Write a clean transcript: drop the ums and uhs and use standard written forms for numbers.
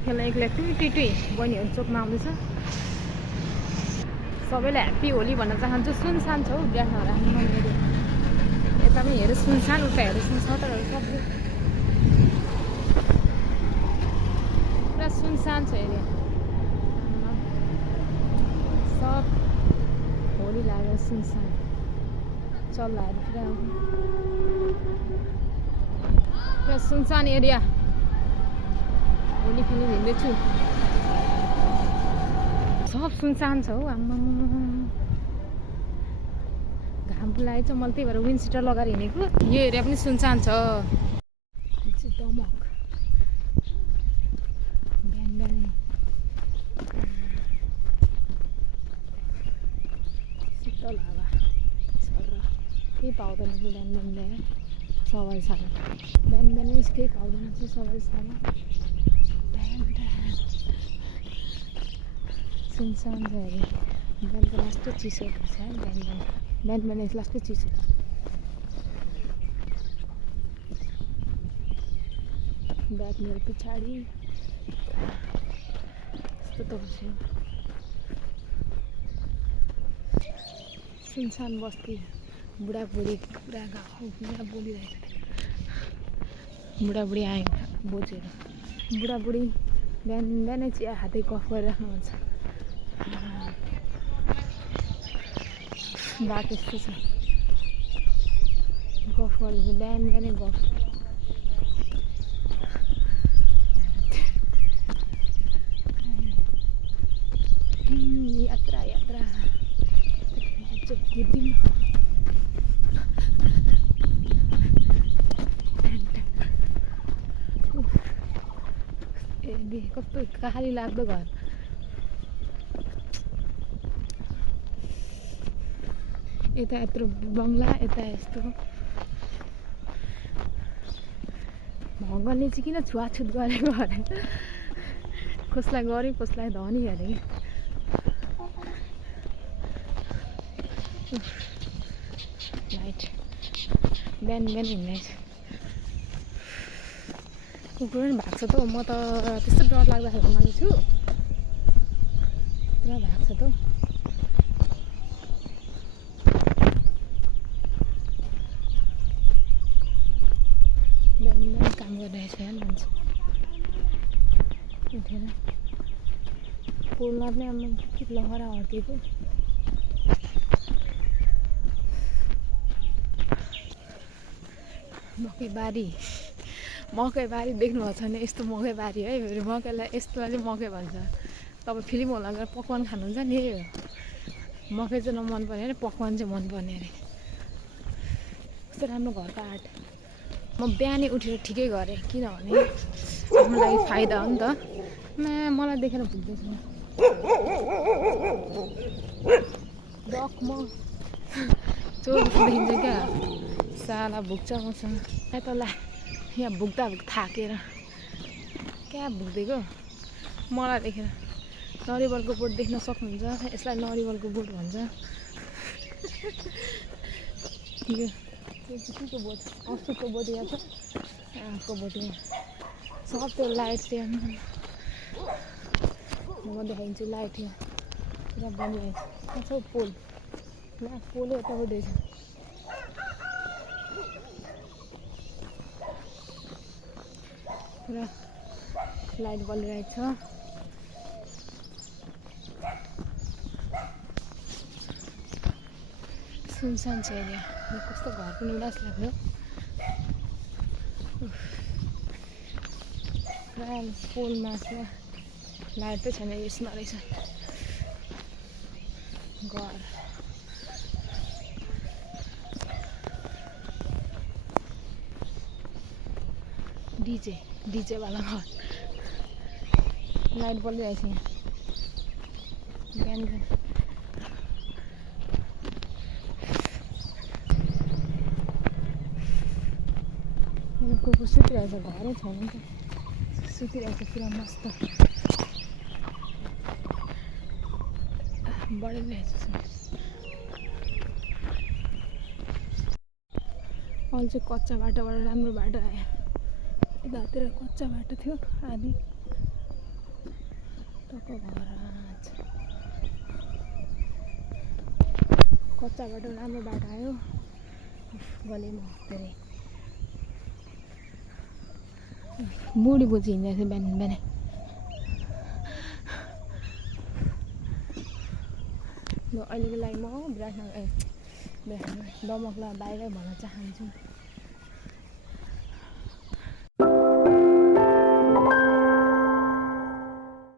होली खेल्न एक्लै टुई बहिनीहरू चोकमा आउँदैछ। सबैले ह्याप्पी होली भन्न चाहन्छु। सुनसान छ हौ बिहानहरू आफ्नो मेरो यता पनि हेर सुनसान, उता हेर सुनसान, तर सबै पुरा सुनसान छ एरिया। सब होली लागेर सुनसान चल्लाहरू पुरा सुनसान एरिया। होली खेल्न हिँड्दैछु, सब सुनसान छ हौ। आम्मा घाम लागेको छ, मैले त्यही भएर विन्ड सिटर लगाएर हिँडेको। यो एरिया पनि सुनसान छ। दमक बिहान बिहानै शीतल हावा सर केही पाउँदैन थियो। बिहान बिहान सवारी सानो बिहान बिहानै केही पाउँदैन थियो सवारी सानो। सुनसान छ अरे बिहानको लास्टै चिसो छ। बिहान बिहान लास्टै चिसो। ब्याग मेरो पछाडि यस्तो त बस्यो। सुनसान बस्ती, बुढाबुढी पुरा गाउँ पुरा बोलिरहेको थियो। बुढाबुढी आयो बोजेर। बुढाबुढी बिहान बिहानै चिया खाँदै गफ गरिराख्नुहुन्छ। बाटो यस्तो छ, गफ गरेको बिहान बिहानै गफ। यात्रा यात्रा कुद्दिउँ। कस्तो खाली लाग्दो घर। यता यत्रो बङ्गला, यता यस्तो। भगवानले चाहिँ किन छुवाछुत गरेको अरे, कसलाई गऱ्यो कसलाई धनी अरे। लाइट बिहान बिहान हिँड्दैछ। कुकुर पनि भएको छ त। म त त्यस्तो डर लाग्दाखेरि मान्छे छु, पुरा भएको छ त। बिहान बिहान काम गरिरहेछ यार मान्छे उठेर। पोलमा पनि आमा के लहरा हर्केको। मकैबारी देख्नुभएको छ भने यस्तो मकैबारी है। फेरि मकैलाई यस्तोलाई चाहिँ मकै भन्छ। तपाईँ फिल्म होला गएर पकवान खानुहुन्छ नि, मकै चाहिँ नमन पर्ने अरे, पकवान चाहिँ मनपर्ने अरे। कस्तो राम्रो घरको आर्ट। म बिहानै उठेर ठिकै गरेँ, किनभने आफ्नो लागि फाइदा हो नि त। मलाई देखेर भुक्दैछ डक। म चोर देखिन्छ क्या, साला भुक्छ मसँग। तँलाई यहाँ भुक्दा थाकेर क्या भुक्दिएको मलाई देखेर। नरिवलको बोट देख्न सक्नुहुन्छ, यसलाई नरिवलको बोट भन्छ। के बोट, अस्तिको बोट यहाँ छ, आँकको बोट यहाँ। सब त्यो लाइट चाहिँ म देखाइदिन्छु। लाइट यहाँ पुरा बनिरहेको छ। छ पोल, ला पोलै यता उठ्दैछ। पुरा लाइट बलिरहेको छ। सुनसान छ एरिया। कस्तो घर पनि उदास लाग्यो। पुरा पोलमा पुरा लाइट त छैन, यसमा रहेछ घर। डिजेवाला घर। लाइट बलिरहेछ यहाँ बिहान बिहान। कुकुर सुतिरहेछ, घरै छैन नि त, सुतिरहेछ पुरा मस्त बढिरहेछ। अहिले चाहिँ कच्चा बाटोबाट राम्रो बाटो आयो। यतातिर कच्चा बाटो थियो आदि, टक्क घर कच्चा बाटो राम्रो बाटो आयो गलेमा धेरै बुढी बुझी हिँड्दै थियो बिहान बिहानै ल अहिलेको लागि म विराटनगर दमकला बाहिर भन्न चाहन्छु